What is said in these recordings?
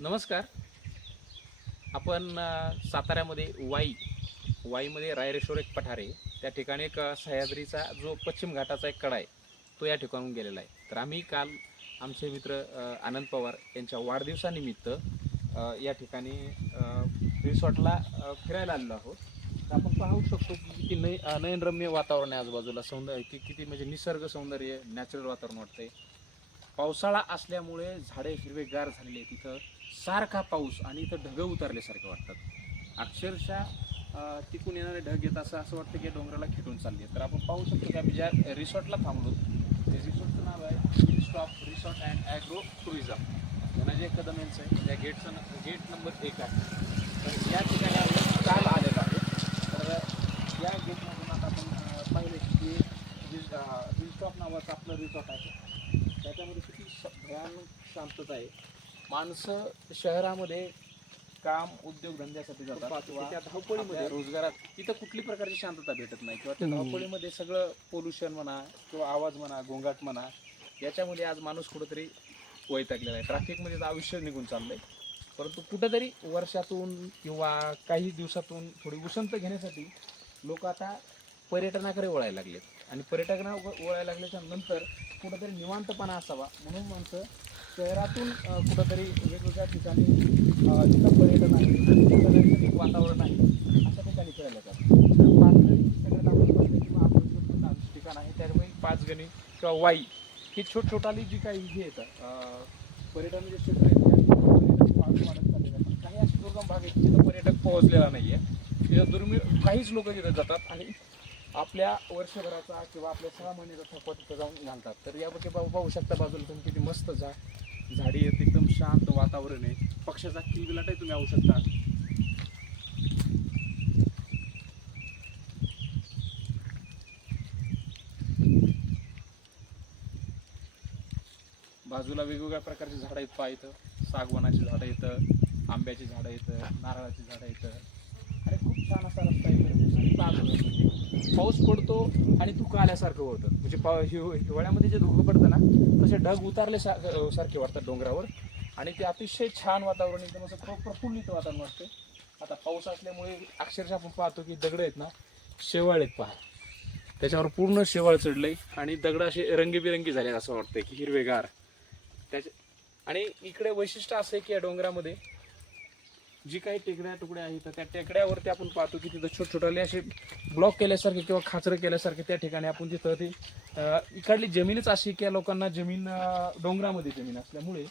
नमस्कार. आपण साताऱ्यामध्ये वाईमध्ये रायरेश्वर एक पठार आहे. त्या ठिकाणी एक सह्याद्रीचा जो पश्चिम घाटाचा एक कडा आहे तो या ठिकाणून गेलेला आहे. तर आम्ही काल आमचे मित्र आनंद पवार यांच्या वाढदिवसानिमित्त या ठिकाणी रिसॉर्टला फिरायला आलेलो आहोत. तर आपण पाहू शकतो की किती नयनरम्य वातावरण आहे आजूबाजूला, सौंदर्य किती म्हणजे निसर्ग सौंदर्य, नॅचरल वातावरण वाटतंय. पावसाळा असल्यामुळे झाडे हिरवेगार झालेले आहेत. तिथं सारखा पाऊस आणि इथं ढगं उतरल्यासारखे वाटतात. अक्षरशः तिकून येणारे ढग येत असं वाटतं की डोंगराला खेटून चालले. तर आपण पाहू शकतो की आम्ही ज्या रिसॉर्टला थांबलो ते रिसॉर्टचं नाव आहे hill stop resort and agro tourism. Dhananjay Kadam यांचं आहे. त्या गेट नंबर 1 आहे. तर या ठिकाणी आम्ही काल आलेलो आहे. तर या गेटमधून आता आपण पाहिले की हिल स्टॉप नावाचं आपलं रिसॉर्ट आहे. त्याच्यामध्ये किती भयानक शांतता आहे. माणसं शहरामध्ये काम उद्योगधंद्यासाठी जातात किंवा त्या धावपळीमध्ये रोजगारात तिथं कुठली प्रकारची शांतता भेटत नाही, किंवा त्या धावपळीमध्ये सगळं पोल्युशन म्हणा किंवा आवाज म्हणा, गोंगाट म्हणा, याच्यामध्ये आज माणूस कुठंतरी वैतागलेला आहे. ट्रॅफिकमध्ये आयुष्य निघून चाललंय. परंतु कुठंतरी वर्षातून किंवा काही दिवसातून थोडी उसंत घेण्यासाठी लोक आता पर्यटनाकडे वळायला लागलेत. आणि पर्यटना वळायला लागल्याच्या नंतर कुठंतरी निवांतपणा असावा म्हणून माणसं शहरातून कुठंतरी वेगवेगळ्या ठिकाणी जिथं पर्यटन आहे, नैसर्गिक वातावरण आहे, अशा ठिकाणी फिरायला जातात. तर पाचगणी सगळ्यात आवडतं किंवा आपण ठिकाण आहे. त्यामुळे पाचगणी किंवा वाई ही छोटाली जी काही हे येतं पर्यटन जे क्षेत्र आहे त्या वाढत चाललेलं आहे. पण काही असे दुर्गम भाग आहेत जिथं पर्यटक पोहोचलेला नाही आहे. तिथं दुर्मिळ काहीच लोक तिथं जातात आणि आपल्या वर्षभराचा किंवा आपल्या 6 महिन्याचा थकवा तिथं जाऊन घालतात. तर यापैकी पाहू शकता बाजूला तुम्ही किती मस्त झाडी आहेत, एकदम शांत वातावरण आहे. पक्ष्याचा किलबिलाटही तुम्ही पाहू शकता. बाजूला वेगवेगळ्या प्रकारची झाडं आहेत. पहा इथं सागवानाची झाडं येतं, आंब्याची झाडं येतं, नारळाची झाडं येतं आणि खूप छान असा रस्ता येतो. आणि पाऊस पडतो आणि धुकं आल्यासारखं होतं. म्हणजे हिवाळ्यामध्ये जे धुकं पडतं ना तसे ढग उतारले सारखे वाटतात डोंगरावर. आणि ते अतिशय छान वातावरण, एकदम असं प्रफुल्लित वातावरण वाटतं. आता पाऊस असल्यामुळे अक्षरशः आपण पाहतो की दगड आहेत ना शेवाळ आहेत. पहा त्याच्यावर पूर्ण शेवाळ चढलंय आणि दगड असे रंगीबिरंगी झाले असं वाटतंय की हिरवेगार त्याचे. आणि इकडे वैशिष्ट्य असं आहे की या डोंगरामध्ये जी काही टेकड्या आहेत त्या टेकड्यावरती आपण पाहतो की तिथं छोटे असे ब्लॉक केल्यासारखे किंवा खाचरं केल्यासारखे त्या ठिकाणी आपण तिथं ते इकडली जमीनच अशी की लोकांना जमीन डोंगरामध्ये जमीन असल्यामुळे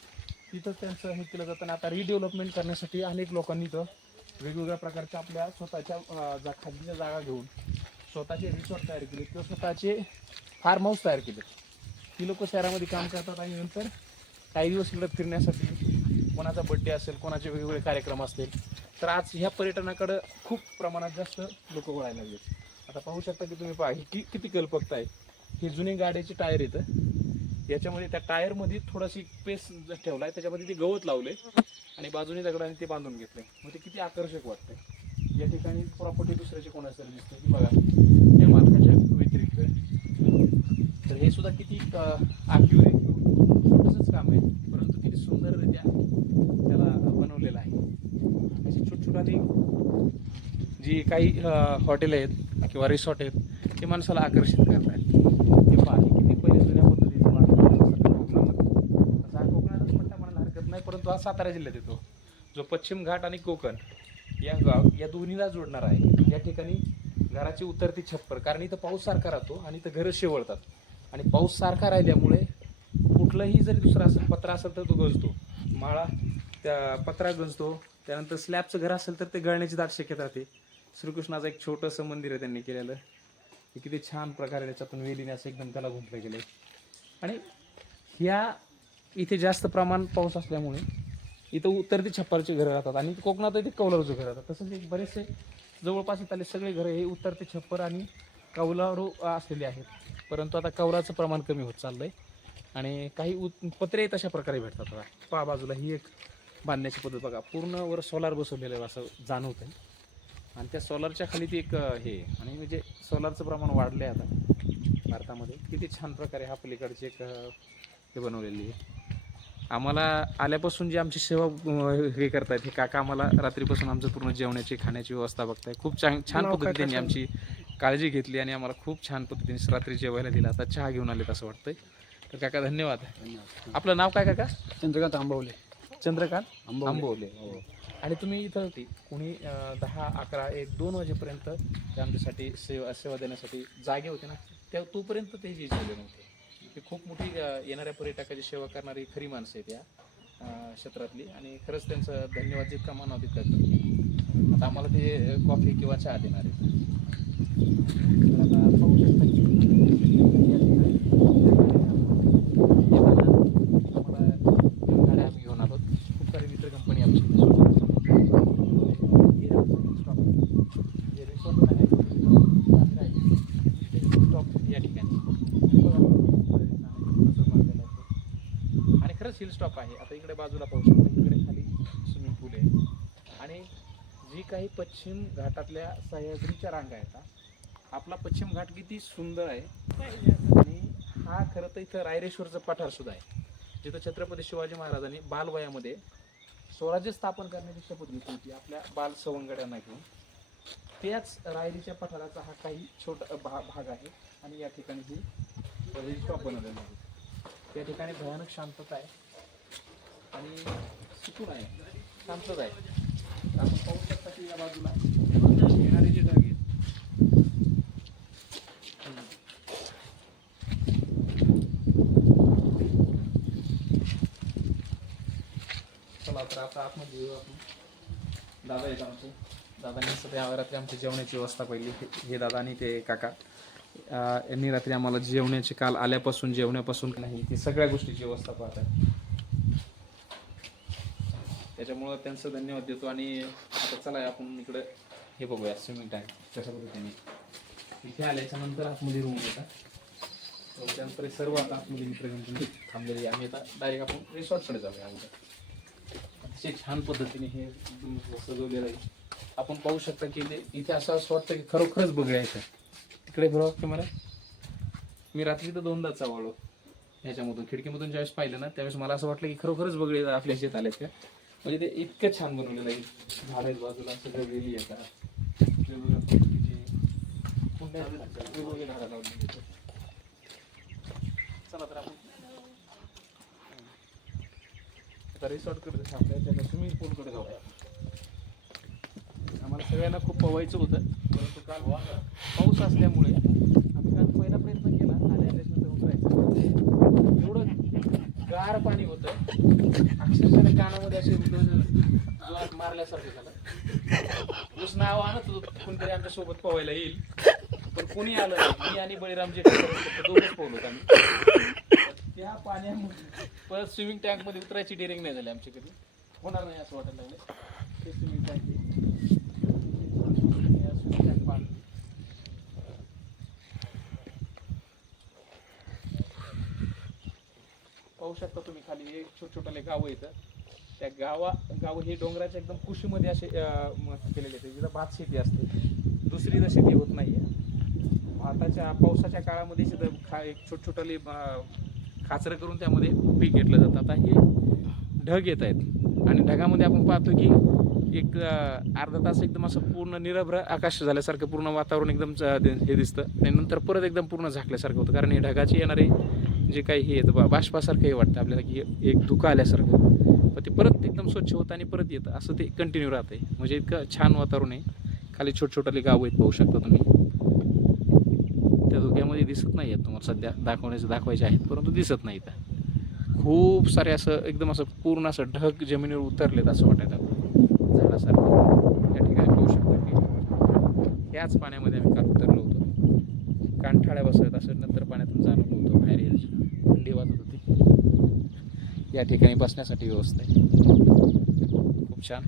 तिथं त्यांचं हे केलं जातं. आणि आता रिडेव्हलपमेंट करण्यासाठी अनेक लोकांनी इथं वेगवेगळ्या प्रकारच्या आपल्या स्वतःच्या खाजगीच्या जागा घेऊन स्वतःचे रिसॉर्ट तयार केले किंवा स्वतःचे फार्म हाऊस तयार केले. ही लोक शहरामध्ये काम करतात आणि नंतर काही दिवस इकडे फिरण्यासाठी, कोणाचा बड्डे असेल, कोणाचे वेगवेगळे कार्यक्रम असतील, तर आज ह्या पर्यटनाकडं खूप प्रमाणात जास्त लोक वळायला लागले. आता पाहू शकता की तुम्ही पहा ही किती कल्पकता आहे. ही जुने गाड्याचे टायर येतं, याच्यामध्ये त्या टायरमध्ये थोडाशी पेस ठेवला आहे, त्याच्यामध्ये ते गवत लावले आणि बाजूने दगडाने ते बांधून घेतले. मग ते किती आकर्षक वाटतंय. या ठिकाणी प्रॉपर्टी दुसऱ्याची कोणाचं दिसतं की बघा या मालकाच्या व्यतिरिक्त. तर हे सुद्धा किती ॲक्युरेट छोटंसंच काम आहे, परंतु किती सुंदररित्या त्याला बनवलेलं आहे. अशी छोटी जी काही हॉटेल आहेत किंवा रिसॉर्ट आहेत ते माणसाला आकर्षित करतात. हे पहा किती पहिले जुन्या पद्धतीचं बांधकाम कोकणामध्ये. तसा हा कोकणातच म्हणता म्हणायला हरकत नाही, परंतु हा सातारा जिल्ह्यात येतो. जो पश्चिम घाट आणि कोकण या दोन्हीला जोडणार आहे. या ठिकाणी घराची उतरती छप्पर, कारण इथं पाऊस सारखा राहतो आणि इथं घरं शेवळतात. आणि पाऊस सारखा राहिल्यामुळे कुठलंही जरी दुसरा असं पत्रा असेल तर तो गंजतो, माळा त्या पत्रा गंजतो. त्यानंतर स्लॅबचं घर असेल तर ते गळण्याची दाट शक्यता राहते. श्रीकृष्णाचं एक छोटंसं मंदिर आहे त्यांनी केलेलं, हे किती छान प्रकारे त्याच्यातून वेलीने असं एकदम त्याला गुंतलं गेलं. आणि ह्या इथे जास्त प्रमाण पाऊस असल्यामुळे इथं उतरती छप्परची घरं राहतात आणि कोकणात इथे कौलारूचं घर राहतात. तसंच एक बरेचसे जवळपास इथले सगळे घरं हे उतरते छप्पर आणि कौलारू असलेले आहेत. परंतु आता कौलाचं प्रमाण कमी होत चाललंय आणि काही पत्रे तशा प्रकारे भेटतात. बघा पहा बाजूला ही एक बांधण्याची पद्धत बघा, पूर्ण वर सोलार बसवलेलं आहे असं जाणवत आहे. आणि त्या सोलारच्या खाली ती एक हे आणि म्हणजे सोलारचं प्रमाण वाढलं आहे आता भारतामध्ये. किती छान प्रकारे हा पलीकडची एक हे बनवलेली आहे. आम्हाला आल्यापासून जी आमची सेवा हे करतायत हे काका, आम्हाला रात्रीपासून आमचं पूर्ण जेवणाची खाण्याची व्यवस्था बघताय. खूप छान छान पद्धतीने त्यांनी आमची काळजी घेतली आणि आम्हाला खूप छान पद्धतीने रात्री जेवायला दिला. आता चहा घेऊन आलेत असं वाटतंय. तर काका धन्यवाद. आपलं नाव काय काका? चंद्रकांत आंबवले. चंद्रकांत आंबवले. हो. आणि तुम्ही इथं होती कोणी 10, 11, 1, 2 वाजेपर्यंत ते आमच्यासाठी सेवा देण्यासाठी जागे होते ना, त्या तोपर्यंत ते जे जेवले नव्हते. ती खूप मोठी येणाऱ्या पर्यटकाची सेवा करणारी खरी माणसं आहेत या क्षेत्रातली, आणि खरंच त्यांचं धन्यवाद जितका मानावं तितका कमी. आता आम्हाला ते कॉफी किंवा चहा देणार आहेत. तर आता पाहू शकता की या ठिकाणी आम्हाला गाड्या आम्ही घेऊन आलो. खूप सारी मित्र कंपनी आमची स्टॉप या ठिकाणी आणि खरंच हिल स्टॉप आहे. आता इकडे बाजूला पाहू शकता, इकडे खाली स्विमिंग पूल आहे आणि जी काही पश्चिम घाटातल्या सह्याद्रीच्या रांगा आहेत. आपला पश्चिम घाट किती सुंदर आहे आणि हा खरं तर इथं रायरेश्वरचं पठार सुद्धा आहे, जिथं छत्रपती शिवाजी महाराजांनी बालवयामध्ये स्वराज्य स्थापन करण्याची शपथ घेतली होती आपल्या बाल सवंगड्यांना घेऊन. त्याच रायरीच्या पठाराचा हा काही छोटा भाग आहे आणि या ठिकाणी ही स्टॉप बनवलेला आहे. त्या ठिकाणी भयानक शांतता आहे आणि सुकून आहे, शांतता आहे. तर आपण पाहू शकता की या बाजूला येणारे जे ढग आहेत, चला तर आता आतमध्ये येऊ आपण. दादा आहेत आमचे, दादांनी सध्या रात्री आमची जेवणाची व्यवस्था पहिली. हे दादा आणि ते काका यांनी रात्री आम्हाला जेवण्याचे काल आल्यापासून जेवण्यापासून नाही ती सगळ्या गोष्टीची व्यवस्था पाहतात. त्याच्यामुळं त्यांचं धन्यवाद देतो. आणि आता चला आपण इकडं हे बघूया स्विमिंग टँक कशा पद्धतीने इथे आल्याच्या नंतर आतमध्ये रूम येतात. त्यानंतर सर्व आता आतमध्ये मित्र थांबलेली. आम्ही आता डायरेक्ट आपण रिसॉर्टकडे जाऊया. अगोदर अतिशय छान पद्धतीने हे सजवलेलं आहे. आपण पाहू शकता की इथे असं वाटतं की खरोखरच बघूया इथं. तिकडे फिरवा की मला. मी रात्री तर 2दा चावलो ह्याच्यामधून, खिडकीमधून ज्यावेळेस पाहिलं ना त्यावेळेस मला असं वाटलं की खरोखरच बघले आपल्या शेत आलेत का. म्हणजे ते इतकं छान बनवलेलं आहे. झाडे बाजूला सगळं वेली आहे का, वेगवेगळ्या पद्धतीचे वेगवेगळे झाडं लावली. चला तर आपण आता रिसॉर्टकडे आपल्या त्या स्विमिंग पूलकडे जाऊया. आम्हाला सगळ्यांना खूप पोहायचं होतं, परंतु काल पाऊस असल्यामुळे आम्ही काल पहिला प्रयत्न केला आल्यानंतर उतरायचं. एवढं गार पाणी होतं, अक्षरशः कानामध्ये असे जोरात मारल्यासारखं झालं. ऊस नाव आणत होतो कोणतरी आमच्या सोबत पोहायला येईल, पण कोणी आलं नाही. मी आणि बळीरामजी दोघंच पोहलो आम्ही. त्या पाण्यामध्ये परत स्विमिंग टँक मध्ये उतरायची डेअरिंग नाही झाली आमची कधी. होणार नाही असं वाटायला लागलं. ते स्विमिंग टँक पाहू शकता तुम्ही. खाली एक छोटे गाव येतं. त्या गाव हे डोंगराच्या एकदम कुशीमध्ये असे केलेले आहेत, जिथं भात शेती असते. दुसरी तर शेती होत नाहीये. आताच्या पावसाच्या काळामध्ये एक छोटे खाचरं करून त्यामध्ये पीक घेतलं जातं. आता हे ढग येत आहेत आणि ढगामध्ये आपण पाहतो की एक अर्धा तास एकदम असं पूर्ण निरभ्र आकाश झाल्यासारखं पूर्ण वातावरण एकदम हे दिसतं आणि नंतर परत एकदम पूर्ण झाकल्यासारखं होतं. कारण हे ढगाचे येणारे जे काही हे येतं बाष्पासारखं हे वाटतं आपल्याला की एक धुकं आल्यासारखं, पण ते परत एकदम स्वच्छ होतं आणि परत येतं. असं ते कंटिन्यू राहतंय. म्हणजे इतकं छान वातावरण आहे. खाली छोटे गाव आहेत पाहू शकता तुम्ही. त्या धुक्यामध्ये दिसत नाही आहेत तुम्हाला सध्या दाखवायचे आहेत, परंतु दिसत नाहीत. खूप सारे असं एकदम असं पूर्ण असं ढग जमिनीवर उतरलेत असं वाटायला झाडासारखं. या ठिकाणी पाहू शकता की ह्याच पाण्यामध्ये आम्ही काल उतरलो होतो. कानठाळ्या बसत असं नंतर पाण्यातून जाणवलं होतं. बाहेर यायची थंडी वाजत होती. या ठिकाणी बसण्यासाठी व्यवस्था आहे. खूप छान.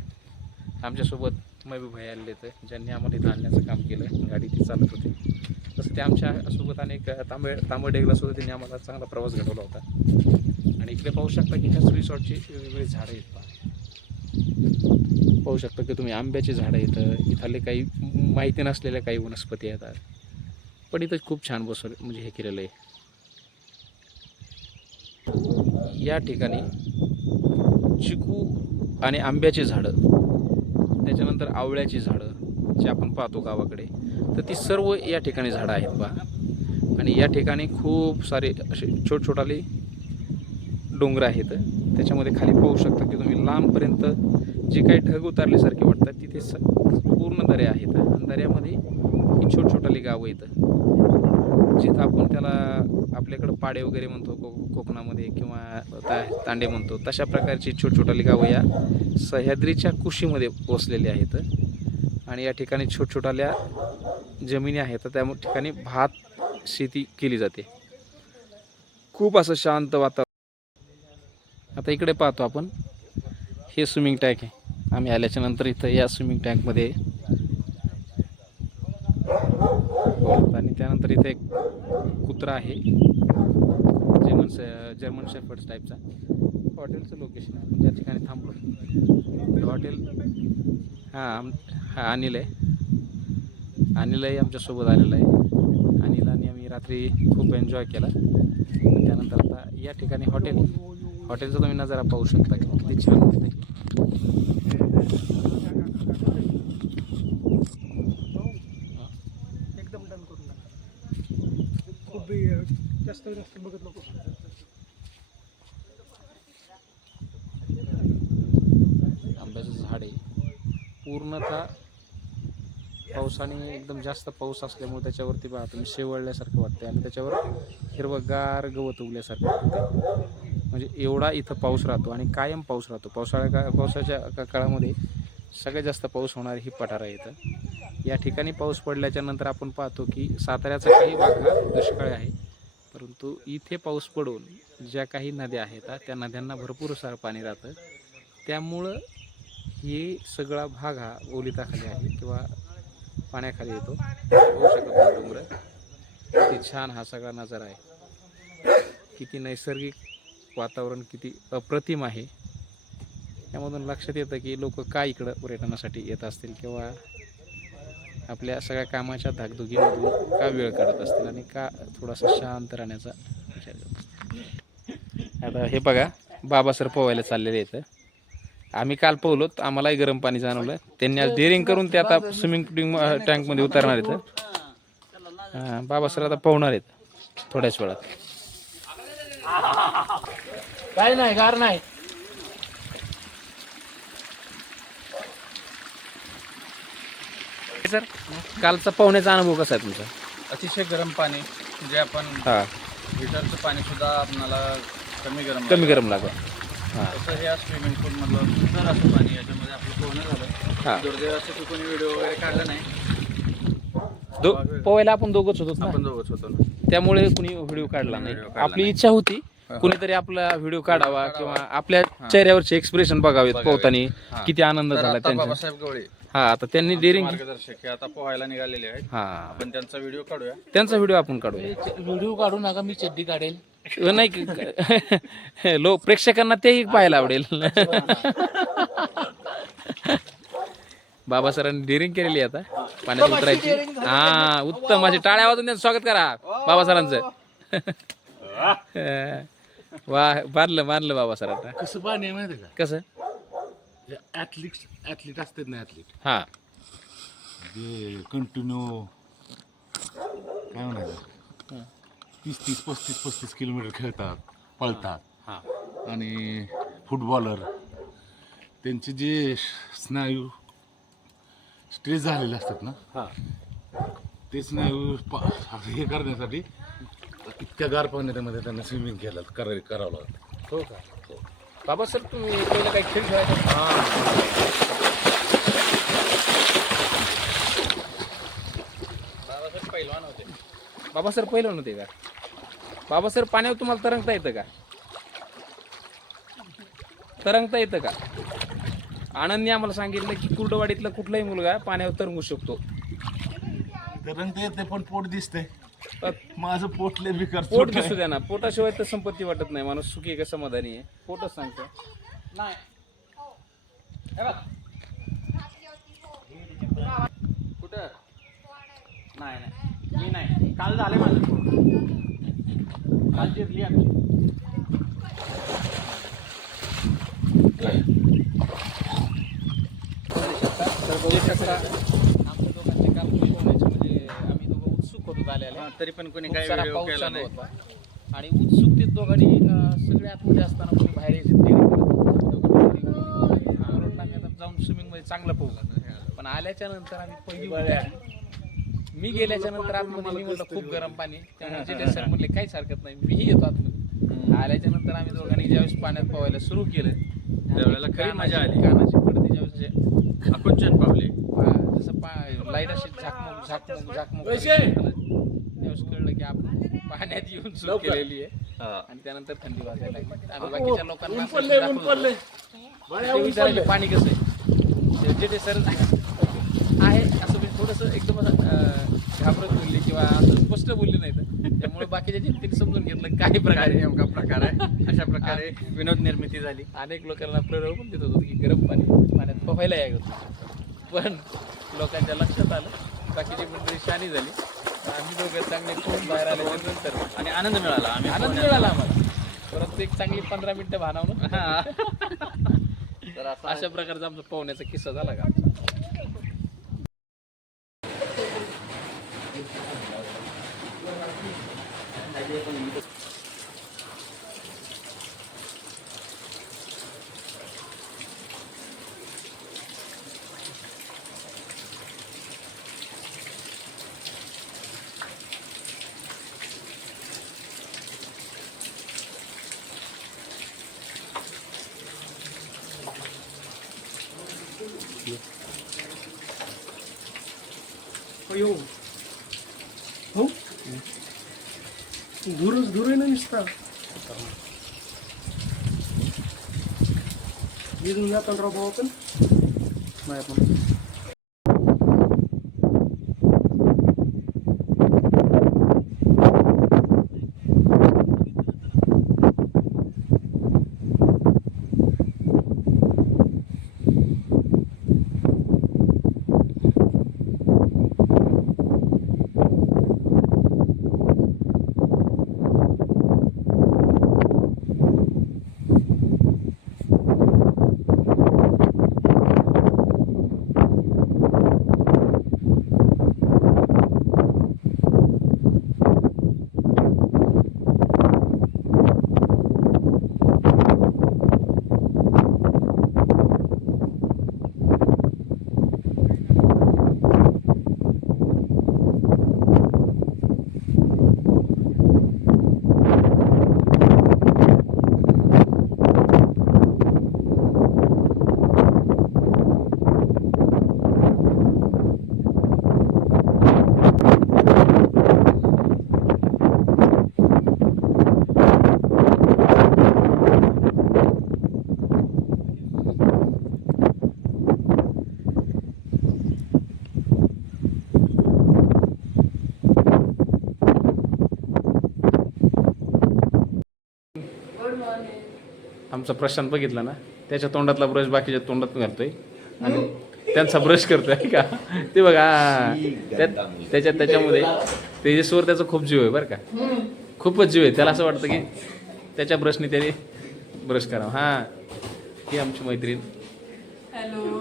आमच्यासोबत महबूब भाई आलेले होते, ज्यांनी आम्हाला इथं आणण्याचं काम केलं. गाडी ती चालत होते. तसं ते आमच्यासोबत अनेक तांबडेगला सुद्धा त्यांनी आम्हाला चांगला प्रवास घडवला होता. आणि इकडे पाहू शकता की ह्याच रिसॉर्टची वेगवेगळी झाडं आहेत. पाहू शकता की तुम्ही आंब्याची झाडं येतं. इथले काही माहिती नसलेल्या काही वनस्पती येतात, पण इथं खूप छान म्हणजे हे केलेलं आहे. या ठिकाणी चिकू आणि आंब्याची झाडं, त्याच्यानंतर आवळ्याची झाडं जे आपण पाहतो गावाकडे, तर ती सर्व या ठिकाणी झाडं आहेत पहा. आणि या ठिकाणी खूप सारे असे छोटछोटाले डोंगर आहेत. त्याच्यामध्ये खाली पाहू शकता की तुम्ही लांबपर्यंत जे काही ढग उतारल्यासारखे वाटतात तिथे पूर्ण दऱ्या आहेत. आणि दऱ्यामध्ये ही छोटछोटाली गावं येतं, जिथं आपण त्याला आपल्याकडं पाडे वगैरे म्हणतो कोकणामध्ये, किंवा तांडे म्हणतो, तशा प्रकारची छोटछोटाली गावं या सह्याद्रीच्या कुशीमध्ये वसलेली आहेत. आणि या ठिकाणी छोटछोटाल्या जमिनी आहेत, तर त्या ठिकाणी भात शेती केली जाते. खूप असं शांत वातावरण. आता इकडे पाहतो आपण, हे स्विमिंग टँक आहे. आम्ही आल्याच्या नंतर इथं या स्विमिंग टँकमध्ये आणि त्यानंतर इथे एक कुत्रा आहे, जर्मन शेफर्ड टाईपचा. हॉटेलचं लोकेशन आहे, आपण ज्या ठिकाणी थांबलो हॉटेल. हा अनिल आहे, आमच्यासोबत आलेला आहे. अनिलाने आम्ही रात्री खूप एन्जॉय केला. त्यानंतर आता या ठिकाणी हॉटेलचा तुम्ही नजारा पाहू शकता की किती छान वाटते. एकदम डन करून खूप जास्त बघत नको. आंब्याचं झाड आहे, पूर्णतः पावसाने एकदम जास्त पाऊस असल्यामुळे त्याच्यावरती पहा तुम्ही शेवळल्यासारखं वाटते आणि त्याच्यावर हिरवगार गवत उगल्यासारखं वाटते. म्हणजे एवढा इथं पाऊस राहतो आणि कायम पाऊस राहतो. पावसाच्या काळामध्ये सगळ्यात जास्त पाऊस होणारी ही पठारं आहेत. या ठिकाणी पाऊस पडल्याच्या नंतर आपण पाहतो की साताऱ्याचा काही भाग हा दुष्काळ आहे, परंतु इथे पाऊस पडून ज्या काही नद्या आहेत त्या नद्यांना भरपूर सारं पाणी राहतं. त्यामुळं हे सगळा भाग हा ओलिताखाली आहे किंवा पाण्याखाली येतो. होऊ शकत नाही डोंगर. किती छान हा सगळा नजारा आहे, किती नैसर्गिक वातावरण किती अप्रतिम आहे. यामधून लक्षात येतं की लोक का इकडं पर्यटनासाठी येत असतील किंवा आपल्या सगळ्या कामाच्या धाकधुकीमधून का वेळ काढत असतील आणि का थोडासा शांत राहण्याचा विचार करत. आता हे बघा, बाबा सर पोहायला चाललेले आहेत. आम्ही काल पोहलो, आम्हालाही गरम पाणी जाणवलं. त्यांनी आज डेअरिंग करून ते आता स्विमिंग टँकमध्ये उतरणार आहेत. बाबा सर आता पोहणार आहेत थोड्याच वेळात. काय नाही, गार नाही. सर, कालचा पोहण्याचा अनुभव कसा आहे तुमचा? अतिशय गरम पाणी, म्हणजे आपण हां, हिटरचं पाणी सुद्धा आपल्याला कमी गरम लागत. हां तसं हे स्विमिंग पूलमधलं सुंदर असं पाणी, याच्यामध्ये आपलं पोहणं झालं. हां, दुर्दैव असं कोणी व्हिडिओ वगैरे काढला नाही. पोहायला आपण दोघंच होतो ना, आपण दोघंच होतो ना, त्यामुळे कुणी व्हिडिओ काढला नाही. व्हिडिओ काढला आपली नाही. इच्छा होती कुणीतरी आपला व्हिडिओ काढावा किंवा आपल्या चेहऱ्यावरचे एक्सप्रेशन बघावेत पोहताना, किती आनंद तर झाला आता त्यांचा. बाबासाहेब गवळे हा, आता त्यांनी डेअरिंग, मार्गदर्शक हे आता पोहायला निघालेले आहेत. हा, आपण त्यांचा व्हिडिओ काढूया. त्यांचा व्हिडिओ आपण काढूया. व्हिडिओ काढू नका, मी चड्डी काढेल. नाही, लोक प्रेक्षकांना तेही पाहायला आवडेल. बाबा सरांनी डेअरिंग केलेली आता पाण्यात उतरायची. हा, उत्तम. माझी टाळ्या वाजून त्यांचं स्वागत करा बाबा सरांचं. वा, मानलं बाबा सरांना. कसं पाणी आहे माहिती का? कसं? ऍथलीट असतात ना, ऍथलीट हा, जे कंटिन्यू काय म्हणायचं 30-35 किलोमीटर खेळतात, पळतात. हा, आणि फुटबॉलर त्यांचे जे स्नायू स्ट्रेस झालेले असतात ना, हा, ते स्नायू हे करण्यासाठी इतक्या गार पाण्यामध्ये त्यांना स्विमिंग करावं लागतं. हो का? बाबा सर, तुम्ही पहिलं काही खेळ खेळायचा? बाबासाहेब पैलवान होते. बाबा सर पहिलं नव्हते का? बाबा सर, पाण्यावर तुम्हाला तरंगता येतं का? तरंगता येतं का? आनंदने आम्हाला सांगितलं की कुर्डवाडीतला कुठलाही मुलगा पाण्यावर तरंगू शकतो. तरंगता येते पण पोट दिसतंय. माझं पोट लय बिकार. पोट दिसू द्या ना, पोटाशिवाय तर संपत्ती वाटत नाही. माणूस सुखी का समाधानी आहे, पोटच सांगतो. नाही, कुठं नाही, मी नाही. काल झाले माझं काल जिरली आमची. तरी पण कोणी खूप काही सारा व्हिडिओ पाऊस केला चालू नाही. होता आणि उत्सुकतेत दोघांनी सगळे आतमध्ये असताना कोणी बाहेर यायची तयारी करत होते. आम्ही आता जाऊन स्विमिंग मध्ये चांगलं पोहू पण आल्याच्या नंतर आम्ही पहिली उडी टाकली. मी गेल्याच्या नंतर आतमध्ये मी म्हटलं खूप गरम पाणी त्यामुळे जे सर म्हणले काहीच हरकत नाही मीही येतो आतमध्ये. आल्याच्या नंतर आम्ही दोघांनी ज्यावेळेस पाण्यात पोहायला सुरू केलं त्यावेळेला खरी मजा आली. कानाची पडदी ज्यावेळेस आकुंचन पावले. जसं लाईट अशी झाकमोक त्यावेळेस कळलं की आपण पाण्यात येऊन सुरू केलेली आहे आणि त्यानंतर थंडी वाजायला लागली. आम्ही बाकीच्या लोकांना ते विचारायचे पाणी कसं आहे जे ते सर आहे असं म्हणजे थोडंसं एकदम घाबरत बोलले किंवा असं स्पष्ट बोलले नाही तर त्यामुळे बाकीच्या जनतेने समजून घेतलं काय प्रकार आहे नेमका प्रकार आहे. अशा प्रकारे विनोद निर्मिती झाली. अनेक लोकांना प्रेरणा पण देत होतो की गरम पाण्यात पोहायला यायचं होतं पण लोकांच्या लक्षात आलं बाकीची मंडळी शानी झाली. आम्ही दोघं चांगले पोहून बाहेर आल्याच्या नंतर आणि आनंद मिळाला. आम्ही आनंद मिळाला आम्हाला. परत एक चांगली 15 मिनिटं भानावून तर अशा प्रकारचा आमचा पोहण्याचा किस्सा झाला का आमचा. धुर ना नुसता इथून जाताना राव भाऊ पण नाही पण आमचा प्रशांत बघितला ना त्याच्या तोंडातला ब्रश बाकीच्या तोंडात घालतोय आणि त्यांचा ब्रश करतोय का ते बघा त्याच्यामध्ये तेजस्वर त्याचा खूप जीव आहे बरं का खूपच जीव आहे त्याला असं वाटतं की त्याच्या ब्रशने त्याने ब्रश करावं. हां ही आमची मैत्रीण हॅलो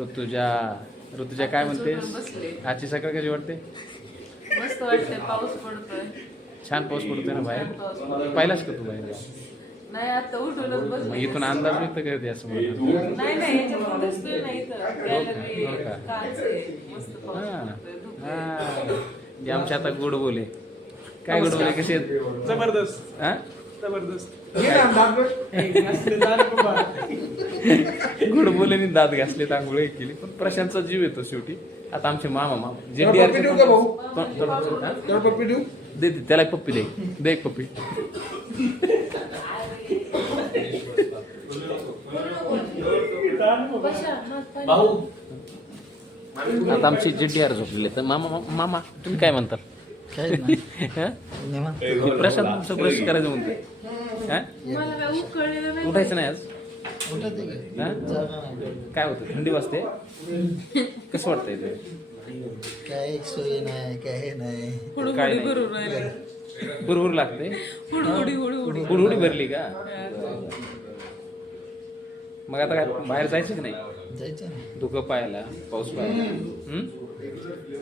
ऋतुजा काय म्हणतेस आजची सकाळ कशी वाटते? मस्त वाटतंय पाऊस पडतोय छान पाऊस पडतोय ना बाहेर पाहिलाच का तू बाहेर? नाही आता उठूनच मग बसले इथून अंदाज व्यक्त करते असं म्हणत नाही याच्यात दिसतोय नाही तर गॅलरी हो का? काच आहे मस्त पाऊस हां पडतोय धूप आहे. हां जे आमच्या आता गोड बोले काय गोड बोले कसे आहेत? जबरदस्त हां जबरदस्त गोड बोलेनी दात घासले आंघोळ केली पण प्रशांतचा जीव येतो शेवटी. आता आमचे मामा दे त्याला एक पप्पी दे एक पप्पी. आता आमची JDR झोपलेली तर मामा तुम्ही काय म्हणतात? प्रशांत तुमचं ब्रश करायचं म्हणते मला काय उकळलेलं नाही उठायचं नाही आज काय होतं थंडी वाजते कसं वाटतंय ते काय सोय नाही काय नाही काय हुडहुडी नाही. भरून राहिले बुरबुर लागते हुडहुडी हुडहुडी हुडहुडी भरली का मग आता काय बाहेर जायचं की नाही जायचं ना धुकं पाहायला पाऊस पाहायला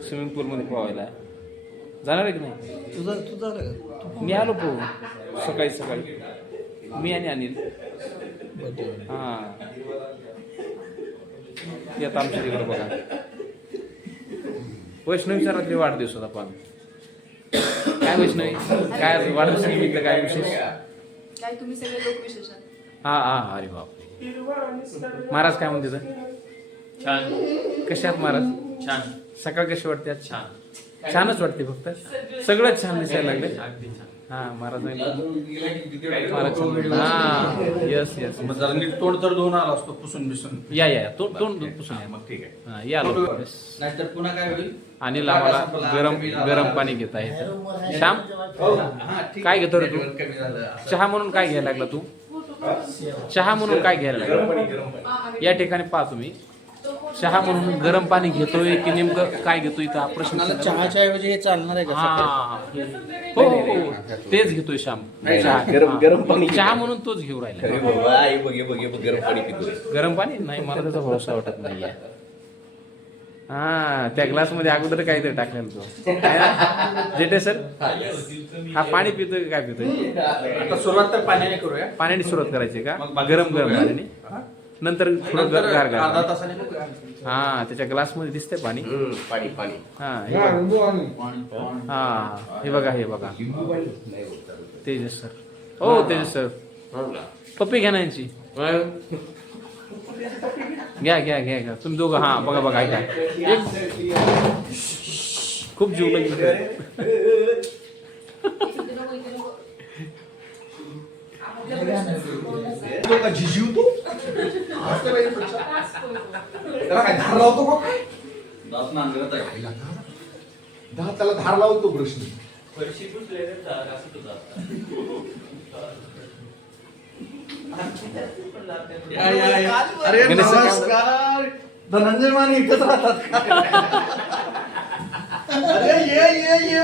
स्विमिंग पूल मध्ये पोहायला जाणार आहे की नाही? तू झालं का? मी आलो पो सकाळी मी आणि अनिल. हां येत आमच्या तिकडे बघा. वैष्णवी सरातली वाढदिवस होता पण काय वैष्णवी काय वाढदिवसानिमित्त काय विशेष? काय तुम्ही सगळे लोक विशेष आहात. हा अरे बाप. महाराज काय म्हणते तर? छान कशात महाराज? छान सकाळ कशी वाटते आज? छान छानच वाटते फक्त सगळंच छान दिसायला लागले. अगदी छान. हा महाराज हा यस मग जरा नीट तोंड तर धुवून आला असतो पुसून बिसून. या तोंड पुसून या. मग ठीक आहे. हा या लो. नाहीतर पुन्हा काय होईल? अनिल आम्हाला गरम पाणी घेत आहे. श्याम हा, ठीक काय आहे. घेतो रे तू? नेटवर्क कमी झालं असं. चहा म्हणून काय घ्यायला लागला तू? चहा म्हणून काय घ्यायला लागला? या ठिकाणी पहा तुम्ही चहा म्हणून गरम पाणी घेतोय की नेमकं काय घेतोय इथं हा प्रश्न. चहाच्या ऐवजी हे चालणार आहे हा हो तेच घेतोय श्याम चहा. गरम पाणी चहा म्हणून तोच घेऊ राहिला. आई बघे गरम पाणी पितो. गरम पाणी नाही मला त्याचा भरोसा वाटत नाहीये. हा त्या ग्लास मध्ये अगोदर काहीतरी टाकलेलं तो जेटे सर हा पाणी पितोय काय पितोय? आता सुरुवात तर पाण्याने करूया. पाण्याने सुरुवात करायची का? मग बाकी गरम करूया. पाण्याने नंतर थोडं नंतर गार अर्धा गार. तासाने हा त्याच्या ग्लास मध्ये दिसतंय पाणी. पाणी हा हे बघा तेजस सर. हो तेजस सर पप्पी घ्या ना यांची. घ्या तुम्ही दोघं. हा बघा ऐका खूप जीव लागेल. दात नांगरत आहे. त्याला धार लावतो प्रश्न. फरशी पुसले असं तुझा. अरे गणेश सर, नमस्कार. धनंजय माने इथंच राहतात का? अरे ये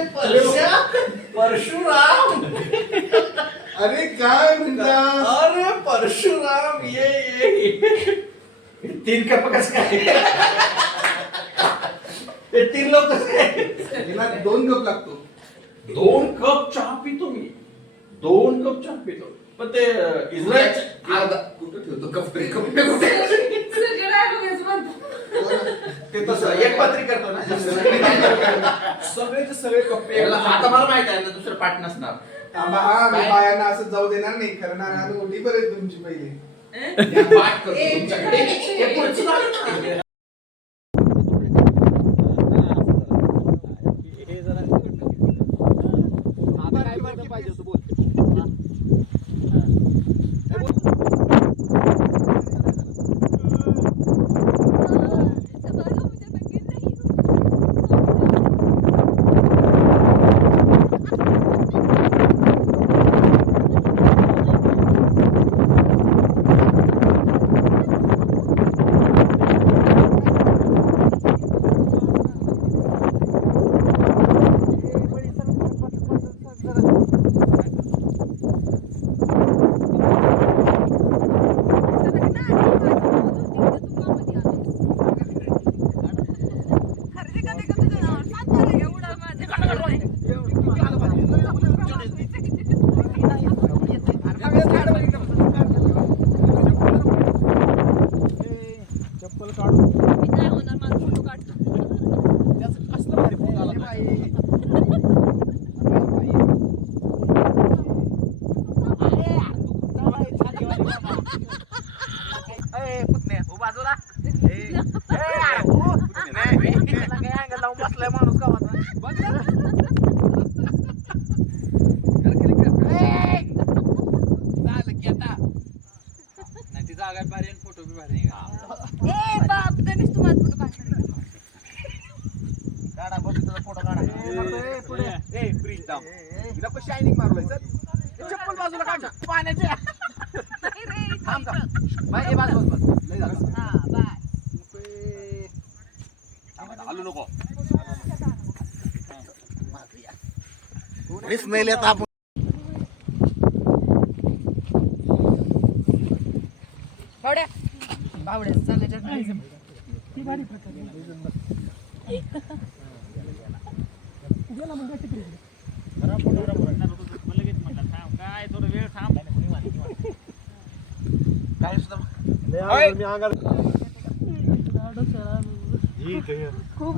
परशुराम. अरे काय म्हणता? अरे परशुराम ये 3 कप कस काय? ते 3 लोक कस काय? 2 कप लागतो. 2 कप चहा पितो मी. 2 कप चहा पितो. पण ते इस्रायल कुठे ठेवतो कप कुठे सगळे dialogue हेच म्हणतात. ते तसं एक पात्री करतो ना. सगळेचे सगळे कप्पे. आता मला माहित आहे ना दुसरं पाठ नसणार. बायांना असं जाऊ देणार नाही. खरं ना मोठी बरेच तुमची पहिली पाठ करतो तुमच्याकडे. हे पुढचं झालं ना. शायनिंग मारलोय चप्पल बाजूला काढ पाण्याच्या. हलू नको. स्मेल येत आपण. बावड्या चालायच्या गेला मग खूप